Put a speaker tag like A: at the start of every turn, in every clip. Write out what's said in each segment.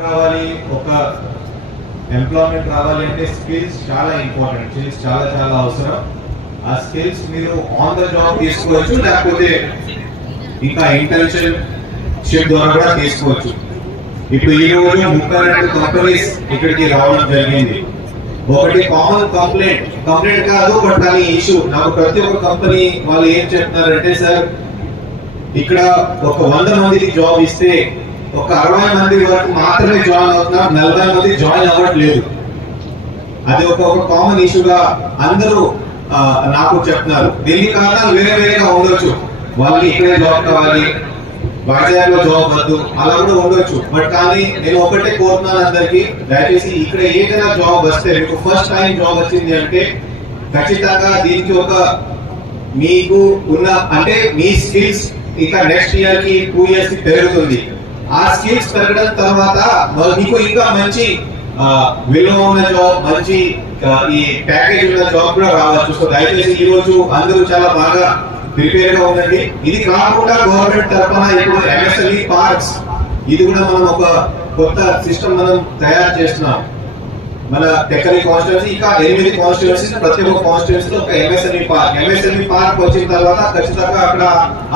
A: రావాలి ఒక ఎంప్లాయ్మెంట్ రావాలి అంటే స్కిల్స్ చాలా ఇంపార్టెంట్ స్కిల్స్ చాలా చాలా అవసరం. ఆ స్కిల్స్ మీరు ఆన్ ద జాబ్ తీసుకోవచ్చు లేకపోతే ఇంకా ఇంటర్న్షిప్ ద్వారా కూడా తీసుకోవచ్చు. ఇప్పుడు ఈ రోజు ముప్పై రెండు కంపెనీస్ ఇక్కడికి రావడం జరిగింది. ఒకటి కామన్ కంప్లైంట్ కంప్లైంట్ కాదు బట్ కానీ ఇష్యూ నాకు ప్రతి ఒక్క కంపెనీ వాళ్ళు ఏం చెప్తున్నారంటే సార్ ఇక్కడ ఒక వంద మందికి జాబ్ ఇస్తే ఒక అరవై మంది వరకు మాత్రమే జాయిన్ అవుతున్నారు. నలభై మంది జాయిన్ అవ్వట్లేదు. అది ఒక ఒక కామన్ ఇష్యూగా అందరూ నాకు చెప్తున్నారు. దీని కారణాలు వేరే వేరేగా ఉండొచ్చు. వాళ్ళకి ఇక్కడే జాబ్ కావాలి. వైజాగ్లో జాబ్ వద్దు. అలా కూడా ఉండొచ్చు. బట్ కానీ నేను ఒకటే కోరుతున్నాను అందరికి. దయచేసి ఇక్కడ ఏదైనా జాబ్ వస్తే మీకు ఫస్ట్ టైం జాబ్ వచ్చింది అంటే ఖచ్చితంగా దీనికి ఒక మీకు ఉన్న అంటే మీ స్కిల్స్ ఇక నెక్స్ట్ ఇయర్కి టూ ఇయర్స్కి పెరుగుతుంది. ఆ స్కిల్స్ పెరగడం తర్వాత నీకు ఇంకా మంచి విలువ ఉన్న జాబ్ మంచి ఈ ప్యాకేజ్ ఉన్న జాబ్ కూడా రావచ్చు. సో దయచేసి ఈ రోజు అందరూ చాలా బాగా ప్రిపేర్గా ఉండండి. ఇది కాకుండా గవర్నమెంట్ తరఫున ఇప్పుడు ఎంఎస్ఎల్ఈ పార్క్స్ ఇది కూడా మనం ఒక కొత్త సిస్టమ్ మనం తయారు చేస్తున్నాం. మన టెక్కలి కాన్స్టిట్యున్సీ ఇంకా ఎనిమిది కాన్స్టిట్యున్సీస్ ప్రతి ఒక్క కాన్స్టిట్యున్సీ ఒక ఎంఎస్ఎంఈ పార్క్. ఎంఎస్ఎంఈ పార్క్ వచ్చిన తర్వాత ఖచ్చితంగా అక్కడ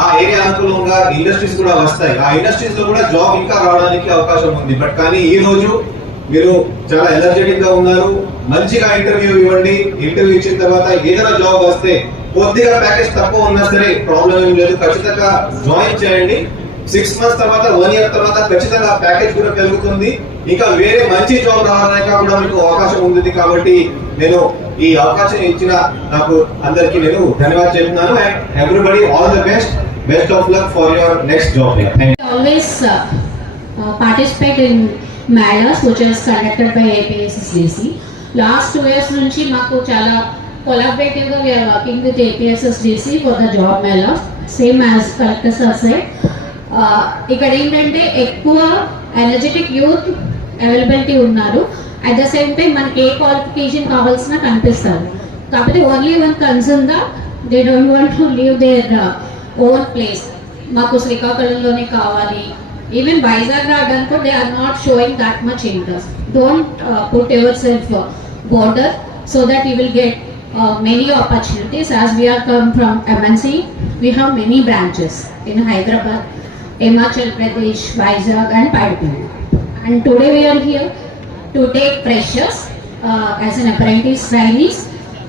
A: ఆ ఏరియా అనుకూలంగా ఇండస్ట్రీస్ కూడా వస్తాయి. ఆ ఇండస్ట్రీస్లో కూడా జాబ్ ఇంకా రావడానికి అవకాశం ఉంది. బట్ కానీ ఈ రోజు మీరు చాలా ఎనర్జెటిక్గా ఉన్నారు. మంచిగా ఇంటర్వ్యూ ఇవ్వండి. ఇంటర్వ్యూ ఇచ్చిన తర్వాత ఏదైనా జాబ్ వస్తే కొద్దిగా ప్యాకేజ్ తక్కువ ఉన్నా సరే ప్రాబ్లం ఏం లేదు. ఖచ్చితంగా జాయిన్ చేయండి. సిక్స్ మంత్స్ తర్వాత వన్ ఇయర్ తర్వాత ఖచ్చితంగా ప్యాకేజ్ కూడా పెరుగుతుంది. ఇంకా వేరే మంచి జాబ్ రావడానికి కూడా మీకు అవకాశం ఉంది కాబట్టి నేను ఈ అవకాశం ఇచ్చిన నాకు అందరికి నేను ధన్యవాదాలు చెప్తున్నాను. And everybody all the best best of luck for your next job
B: always participate in participate in melas which is conducted last two years నుంచి మాకు చాలా కొలాబరేటివ్గా we are working with APSSDC for the job mela same as collector sir side ఇక్కడ ఏంటంటే ఎక్కువ energetic youth availability ఉన్నారు. At the same time మనకి ఏ qualification కావాల్సిన కనిపిస్తారు. కాకపోతే only one concern that they don't want to leave their own place మాకు శ్రీకాకుళంలోనే కావాలి. ఈవెన్ వైజాగ్ రావడానికి they are not showing that much interest don't put yourself border so that you will get many opportunities as we are come from MNC we have many branches in Hyderabad himachal pradesh Vizag and Paidipalli and today we are here to take freshers uh, as an apprentice trainees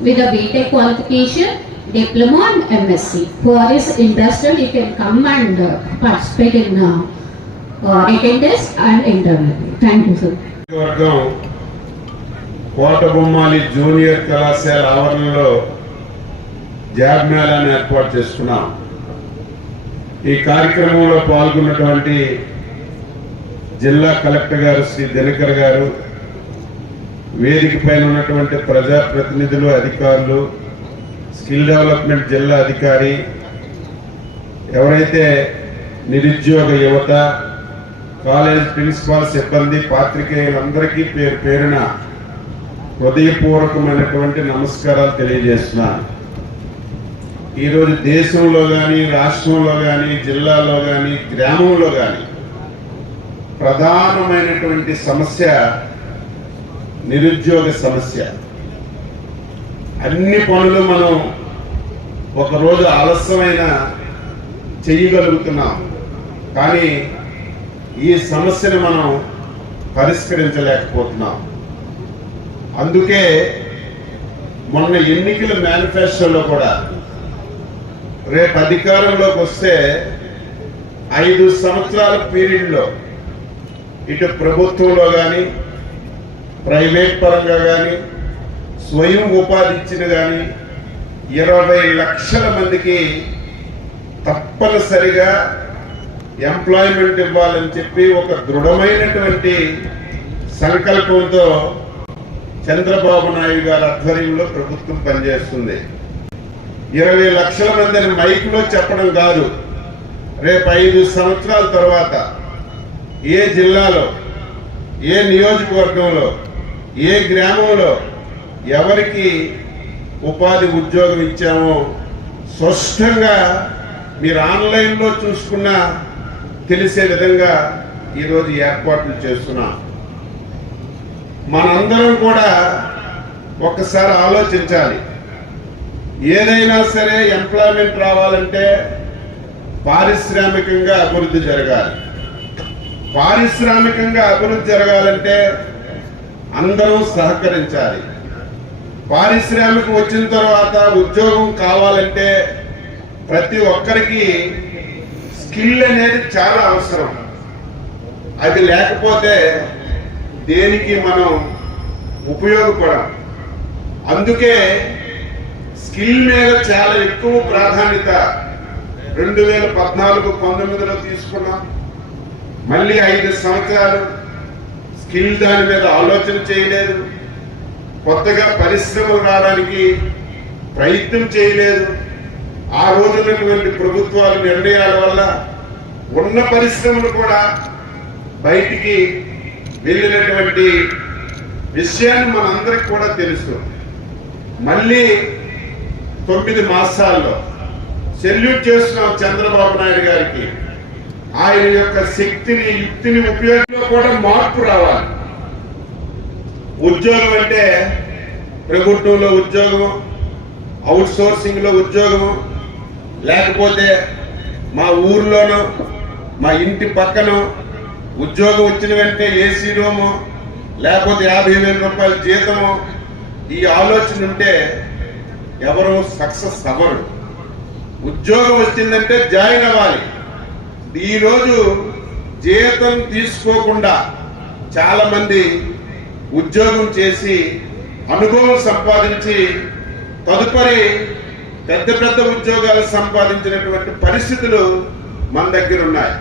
B: with a BTEC qualification, diploma and MSc. Who is interested, you can come and uh, participate in uh, uh, written test and interview. Thank you, sir.
C: వర్గం Kotabommali junior కళాశాల ఆవరణలో job మేళాన్ని ఏర్పాటు చేసుకున్నాం ఈ కార్యక్రమంలో పాల్గొన్నటువంటి జిల్లా collector గారు శ్రీ దినకర్ గారు వేదిక పైన ఉన్నటువంటి ప్రజాప్రతినిధులు అధికారులు స్కిల్ డెవలప్మెంట్ జిల్లా అధికారి ఎవరైతే నిరుద్యోగ యువత కాలేజ్ ప్రిన్సిపాల్ సిబ్బంది పాత్రికేయులందరికీ పేరు పేరున హృదయపూర్వకమైనటువంటి నమస్కారాలు తెలియజేస్తున్నాను. ఈరోజు దేశంలో కానీ రాష్ట్రంలో కానీ జిల్లాలో కానీ గ్రామంలో కానీ ప్రధానమైనటువంటి సమస్య నిరుద్యోగ సమస్య. అన్ని పనులు మనం ఒకరోజు ఆలస్యమైన చేయగలుగుతున్నాం కానీ ఈ సమస్యను మనం పరిష్కరించలేకపోతున్నాం. అందుకే మొన్న ఎన్నికల మేనిఫెస్టోలో కూడా రేపు అధికారంలోకి వస్తే ఐదు సంవత్సరాల పీరియడ్లో ఇటు ప్రభుత్వంలో కానీ ప్రైవేట్ పరంగా కానీ స్వయం ఉపాధి ఇచ్చిన కానీ ఇరవై లక్షల మందికి తప్పనిసరిగా ఎంప్లాయ్మెంట్ ఇవ్వాలని చెప్పి ఒక దృఢమైనటువంటి సంకల్పంతో చంద్రబాబు నాయుడు గారి ఆధ్వర్యంలో ప్రభుత్వం పనిచేస్తుంది. ఇరవై లక్షల మందిని మైక్లో చెప్పడం కాదు. రేపు ఐదు సంవత్సరాల తర్వాత ఏ జిల్లాలో ఏ నియోజకవర్గంలో ఏ గ్రామంలో ఎవరికి ఉపాధి ఉద్యోగం ఇచ్చామో స్పష్టంగా మీరు ఆన్లైన్లో చూసుకున్నా తెలిసే విధంగా ఈరోజు ఏర్పాట్లు చేస్తున్నాం. మనందరం కూడా ఒక్కసారి ఆలోచించాలి. ఏదైనా సరే ఎంప్లాయ్మెంట్ రావాలంటే పారిశ్రామికంగా అభివృద్ధి జరగాలి. పారిశ్రామికంగా అభివృద్ధి జరగాలంటే అందరం సహకరించాలి. పారిశ్రామిక వచ్చిన తర్వాత ఉద్యోగం కావాలంటే ప్రతి ఒక్కరికి స్కిల్ అనేది చాలా అవసరం. అది లేకపోతే దేనికి మనం ఉపయోగపడం అందుకే స్కిల్ మీద చాలా ఎక్కువ ప్రాధాన్యత రెండు వేల పద్నాలుగు పంతొమ్మిదిలో తీసుకున్నాం. మళ్ళీ ఐదు సంవత్సరాలు స్కిల్ దాని మీద ఆలోచన చేయలేదు. కొత్తగా పరిశ్రమలు రావడానికి ప్రయత్నం చేయలేదు. ఆ రోజునటువంటి ప్రభుత్వాల నిర్ణయాల వల్ల ఉన్న పరిశ్రమలు కూడా బయటికి వెళ్ళినటువంటి విషయాన్ని మనందరికి కూడా తెలుసు. మళ్ళీ తొమ్మిది మాసాల్లో సెల్యూట్ చేస్తున్నాం చంద్రబాబు నాయుడు గారికి. ఆయన యొక్క శక్తిని యుక్తిని ఉపయోగంలో కూడా మార్పు రావాలి. ఉద్యోగం అంటే ప్రభుత్వంలో ఉద్యోగం అవుట్ సోర్సింగ్లో ఉద్యోగం లేకపోతే మా ఊర్లోనూ మా ఇంటి పక్కన ఉద్యోగం వచ్చిన వెంటనే ఏసీ రూము లేకపోతే యాభై వేల రూపాయల జీతము ఈ ఆలోచన ఉంటే ఎవరు సక్సెస్ అవ్వరు. ఉద్యోగం వచ్చిందంటే జాయిన్ అవ్వాలి. ఈరోజు జీతం తీసుకోకుండా చాలా మంది ఉద్యోగం చేసి అనుభవం సంపాదించి తదుపరి పెద్ద పెద్ద ఉద్యోగాలు సంపాదించినటువంటి పరిస్థితులు మన దగ్గర ఉన్నాయి.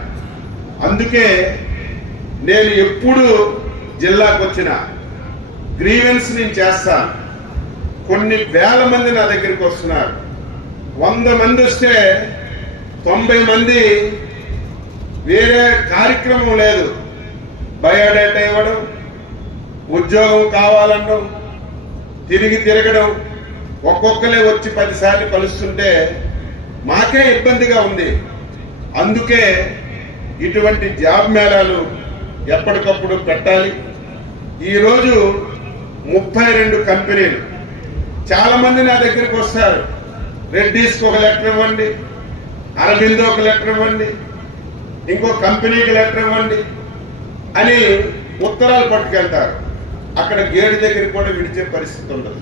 C: అందుకే నేను ఎప్పుడు జిల్లాకు వచ్చిన గ్రీవెన్స్ నేను చేస్తాను. కొన్ని వేల మంది నా దగ్గరికి వస్తున్నారు. వంద మంది వస్తే తొంభై మంది వేరే కార్యక్రమం లేదు. బయోడేటా ఇవ్వడం ఉద్యోగం కావాలనడం తిరిగి తిరగడం ఒక్కొక్కరే వచ్చి పదిసార్లు కలుస్తుంటే మాకే ఇబ్బందిగా ఉంది. అందుకే ఇటువంటి జాబ్ మేళాలు ఎప్పటికప్పుడు పెట్టాలి. ఈరోజు ముప్పై రెండు కంపెనీలు. చాలా మంది నా దగ్గరికి వస్తారు. రెడ్డీస్కి ఒక లెటర్ ఇవ్వండి అరబిందో ఒక లెటర్ ఇవ్వండి ఇంకో కంపెనీకి లెటర్ ఇవ్వండి అని ఉత్తరాలు పట్టుకెళ్తారు. అక్కడ గేటు దగ్గర కూడా విడిచే పరిస్థితి ఉండదు.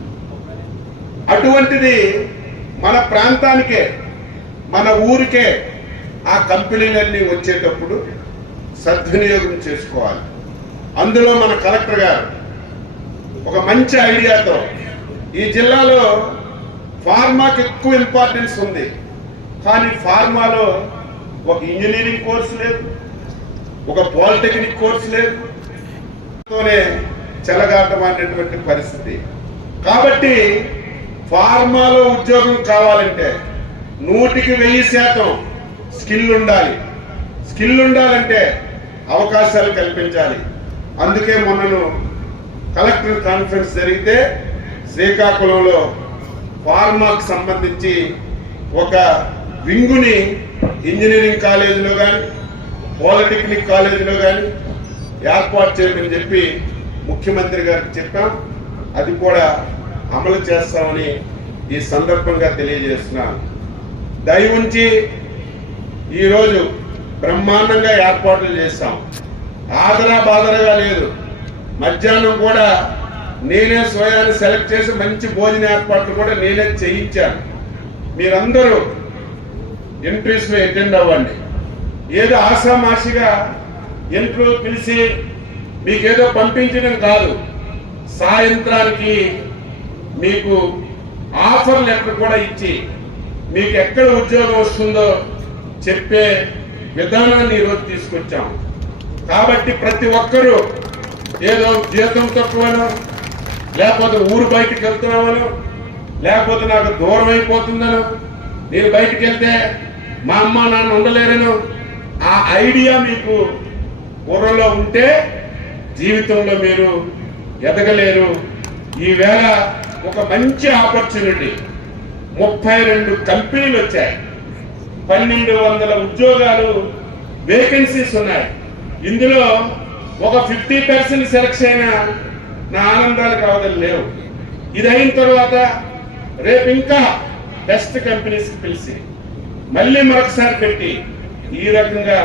C: అటువంటిది మన ప్రాంతానికే మన ఊరికే ఆ కంపెనీలన్నీ వచ్చేటప్పుడు సద్వినియోగం చేసుకోవాలి. అందులో మన కలెక్టర్ గారు ఒక మంచి ఐడియాతో ఈ జిల్లాలో ఫార్మాకి ఎక్కువ ఇంపార్టెన్స్ ఉంది. కానీ ఫార్మాలో ఒక ఇంజనీరింగ్ కోర్సు లేదు ఒక పాలిటెక్నిక్ కోర్సు లేదు. తోనే చెలగాటం అనేటువంటి పరిస్థితి. కాబట్టి ఫార్మాలో ఉద్యోగం కావాలంటే నూటికి వెయ్యి శాతం స్కిల్ ఉండాలి. స్కిల్ ఉండాలంటే అవకాశాలు కల్పించాలి. అందుకే మొన్నను కలెక్టర్ కాన్ఫరెన్స్ జరిగితే శ్రీకాకుళంలో ఫార్మాకు సంబంధించి ఒక వింగుని ఇంజనీరింగ్ కాలేజీలో కానీ పాలిటెక్నిక్ కాలేజీలో కానీ ఏర్పాటు చేయమని చెప్పి ముఖ్యమంత్రి గారికి చెప్పాం. అది కూడా అమలు చేస్తామని ఈ సందర్భంగా తెలియజేస్తున్నాను. దయ ఉంచి ఈరోజు బ్రహ్మాండంగా ఏర్పాట్లు చేస్తాం ఆదరా బాదరగా లేదు. మధ్యాహ్నం కూడా నేనే స్వయాన్ని సెలెక్ట్ చేసి మంచి భోజన ఏర్పాట్లు కూడా నేనే చేయించాను. మీరందరూ ఇంటర్వ్యూస్ అటెండ్ అవ్వండి. ఏదో ఆశామాషిగా ఇంటర్వ్యూ పిలిచి మీకేదో పంపించడం కాదు. సాయంత్రానికి మీకు ఆఫర్ లెటర్ కూడా ఇచ్చి మీకు ఎక్కడ ఉద్యోగం వస్తుందో చెప్పే విధానాన్ని ఈరోజు తీసుకొచ్చాం. కాబట్టి ప్రతి ఒక్కరూ ఏదో జీతం తక్కువనో లేకపోతే ఊరు బయటికి వెళ్తున్నామనో? లేకపోతే నాకు దూరం అయిపోతుందనో? నేను బయటకు వెళ్తే మా అమ్మ నాన్న ఉండలేరనో? ఆ ఐడియా మీకు బుర్రలో ఉంటే జీవితంలో మీరు ఎదగలేరు. ఈవేళ ఒక మంచి ఆపర్చునిటీ. ముప్పై రెండు కంపెనీలు వచ్చాయి. పన్నెండు వందల ఉద్యోగాలు వేకెన్సీస్ ఉన్నాయి. ఇందులో ఒక ఫిఫ్టీ పర్సెంట్ సెలెక్ట్ అయిన నా ఆనందాలు కావడం లేవు. ఇది అయిన తర్వాత రేపు ఇంకా బెస్ట్ కంపెనీస్కి పిలిచి మళ్ళీ మరొకసారి పెట్టి ఈ రకంగా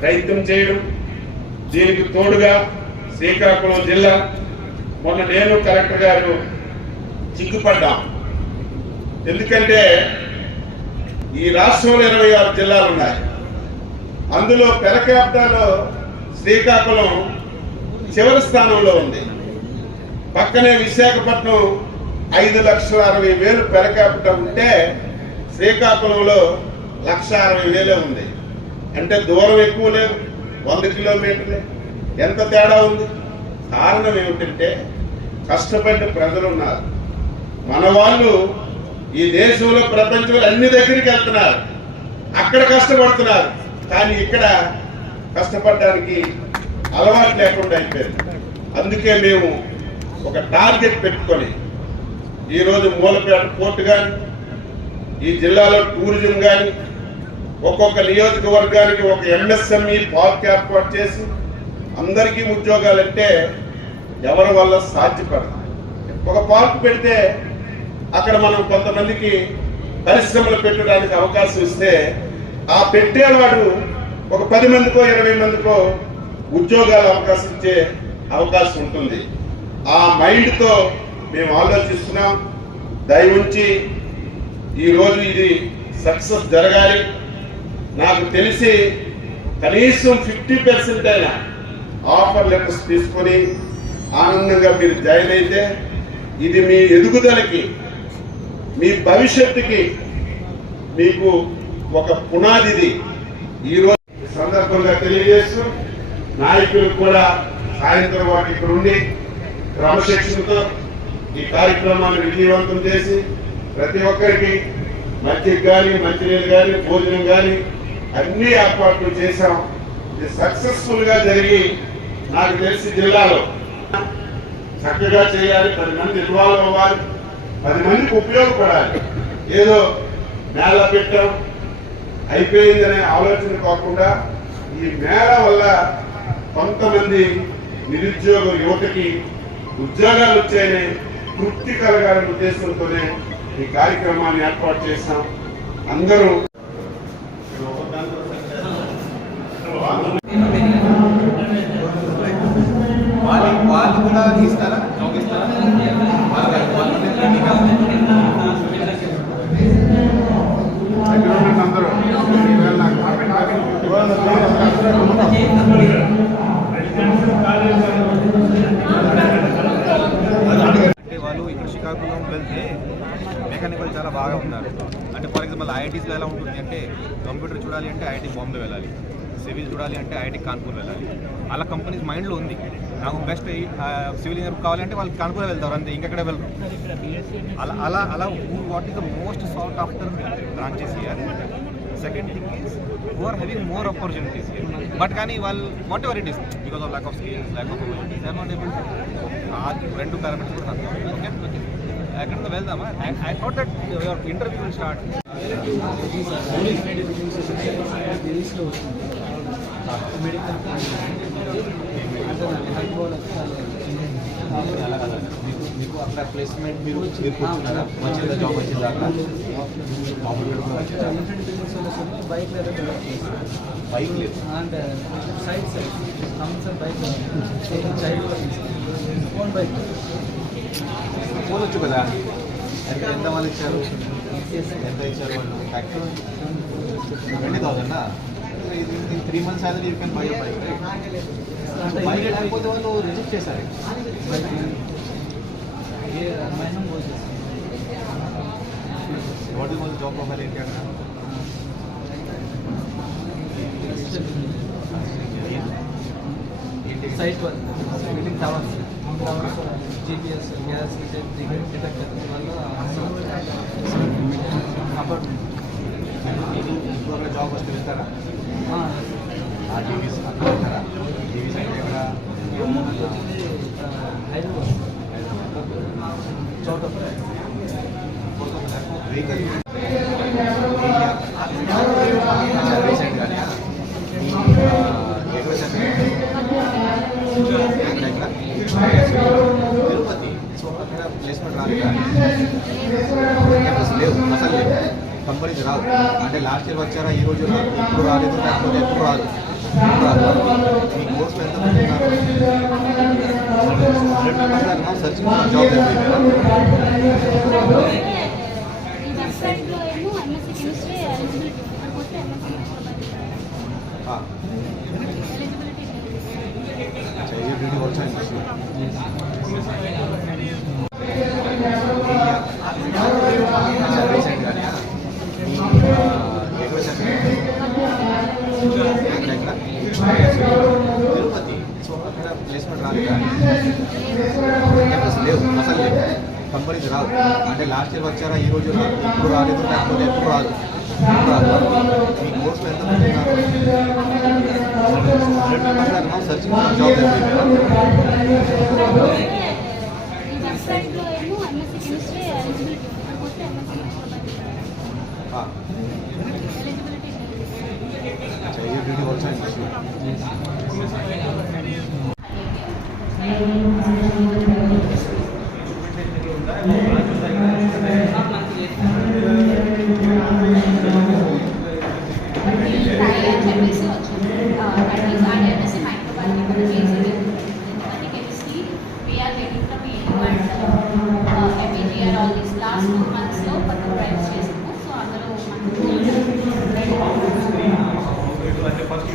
C: ప్రయత్నం చేయడం దీనికి తోడుగా శ్రీకాకుళం జిల్లా మొన్న నేను కలెక్టర్ గారు చిక్కుపడ్డాం. ఎందుకంటే ఈ రాష్ట్రంలో ఇరవై ఆరు జిల్లాలు ఉన్నాయి. అందులో పెరకాప్టాలో శ్రీకాకుళం చివరి స్థానంలో ఉంది. పక్కనే విశాఖపట్నం ఐదు లక్షల అరవై వేలు పెరకాపిట ఉంటే శ్రీకాకుళంలో లక్ష అరవై వేలే ఉంది. అంటే దూరం ఎక్కువ లేదు. వంద కిలోమీటర్లే. ఎంత తేడా ఉంది? కారణం ఏమిటంటే కష్టపడిన ప్రజలు ఉన్నారు మన వాళ్ళు ఈ దేశంలో ప్రపంచంలో అన్ని దగ్గరికి వెళ్తున్నారు. అక్కడ కష్టపడుతున్నారు. కానీ ఇక్కడ కష్టపడడానికి అలవాటు లేకుండా అయిపోయింది. అందుకే మేము ఒక టార్గెట్ పెట్టుకొని ఈరోజు మూలపేట పోర్టు కానీ ఈ జిల్లాలో టూరిజం కానీ ఒక్కొక్క నియోజకవర్గానికి ఒక ఎంఎస్ఎంఈ పార్క్ ఏర్పాటు చేసి అందరికీ ఉద్యోగాలంటే ఎవరి వల్ల సాధ్యపడదు. ఒక పార్క్ పెడితే అక్కడ మనం కొంతమందికి పరిశ్రమలు పెట్టడానికి అవకాశం ఇస్తే ఆ పెట్టేవాడు ఒక పది మందికో ఇరవై మందికో ఉద్యోగాల అవకాశం ఇచ్చే అవకాశం ఉంటుంది. ఆ మైండ్తో మేము ఆలోచిస్తున్నాం. దయవుంచి ఈరోజు ఇది సక్సెస్ జరగాలి. నాకు తెలిసి కనీసం ఫిఫ్టీ పర్సెంట్ అయినా ఆఫర్ లెటర్స్ తీసుకొని ఆనందంగా మీరు జాయిన్ అయితే ఇది మీ ఎదుగుదలకి మీ భవిష్యత్తుకి మీకు ఒక పునాదిది. ఈరోజు ఈ సందర్భంగా తెలియజేస్తూ నాయకులకు కూడా సాయంత్రం వాటి ఇక్కడ ఉండి క్రమశిక్షణతో ఈ కార్యక్రమాన్ని విజయవంతం చేసి ప్రతి ఒక్కరికి మజ్జిగ కానీ మంచినీళ్ళు కానీ భోజనం కానీ అన్ని ఏర్పాట్లు చేశాం. ఇది సక్సెస్ఫుల్గా జరిగి నాకు తెలిసి జిల్లాలో చక్కగా చేయాలి. పది మంది ఇన్వాల్వ్ అవ్వాలి. పది మందికి ఉపయోగపడాలి. ఏదో మేళ పెట్టాం. అయిపోయిందనే ఆలోచన కాకుండా ఈ మేళ వల్ల కొంతమంది నిరుద్యోగ యువతకి ఉద్యోగాలు వచ్చాయని తృప్తి కలగాలనే ఉద్దేశంతోనే ఈ కార్యక్రమాన్ని ఏర్పాటు చేశాం. అందరూ
A: వాళ్ళు వాళ్ళు కూడా ఇస్తారా జాబ్ ఇస్తారా వాళ్ళు కాదు, వాళ్ళు training కాదు.
C: ఇక్కడ ఉన్న అందరూ ఈవేళ నాకు
A: అంటే వాళ్ళు ఇక్కడ శ్రీకాకుళం వెళ్తే మెకానికల్ చాలా బాగా ఉన్నారు అంటే ఫర్ ఎగ్జాంపుల్ ఐఐటీస్లో ఎలా ఉంటుంది అంటే కంప్యూటర్ చూడాలి అంటే ఐఐటీ బాంబే వెళ్ళాలి. సివిల్ చూడాలి అంటే ఐఐటీ కాన్పూర్ వెళ్ళాలి. అలా కంపెనీస్ మైండ్లో ఉంది. నాకు బెస్ట్ సివిల్ ఇంజనీర్ కావాలంటే వాళ్ళు కాన్పూర్ వెళ్తారు అంతే ఇంకెక్కడ వెళ్ళరు. అలా అలా అలా what is the most salt after branches year second thing is who are having more opportunities but కానీ వాళ్ళు whatever it is because of lack of skills lack of opportunities are not able రెండు parameters కూడా okay ఎక్కడ వెళ్దామా? I thought that your interview will start మీకు అక్కడ placement మీరు మీరు కూర్చున్నారా మంచిగా జాబ్ వచ్చింది అక్కడ
D: బైక్ లేదా
A: బైక్ లేదు
D: and side side compulsory bike side phone bike
A: పోవచ్చు కదా. అయితే ఎంత మంది ఇచ్చారు? ఎంత ఇచ్చారు వాళ్ళు? Factory twenty thousand three months salary you can buy bike bike లేకపోతే వాళ్ళు రిజెక్ట్ చేశారు. వాట్ ఇస్ జాబ్ ప్రొఫైల్ ఏంటి అక్కడ
D: site work towers towers GPS gas detector వల్ల అపార్ట్మెంట్
A: మీకు ఇప్పుడు అక్కడ జాబ్ వస్తే వెళ్తారా
D: Ah,
A: ఆ టీవీస్ అక్కడ వెళ్తారా టీవీస్ అంటే ఎక్కడ
D: హైదరాబాద్
A: అంటే లాస్ట్ ఇయర్ వచ్చారా ఈ రోజు ఇప్పుడు రాలేదు లేకపోతే ఎప్పుడు రాదు మీ కోర్సులు ఎంత సర్చింగ్ జాబ్
E: ఎలిజిబిలిటీ
A: వచ్చాయి లాస్ట్ ఇయర్ వచ్చారా? ఈ రోజు ఇప్పుడు రాలేదు లేకపోతే ఎప్పుడు రాదు? మీ కోర్స్ ఎంత సర్చింగ్ జాబ్
B: వచ్చాయి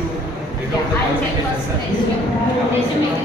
B: i take yeah, out I'll
A: check first
E: resume.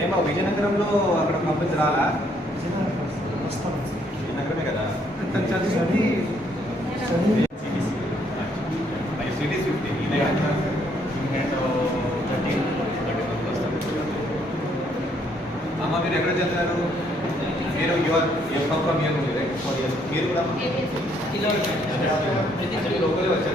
A: ఏమో విజయనగరంలో అక్కడ పంపించి రాలా? విజయనగరమే కదా?
F: చదివి
A: సిటీస్ మీరు ఎక్కడ చదివారు? మీరు యువర్ ఎఫ్ మీరు మీరు కూడా? లోకలే వచ్చారు.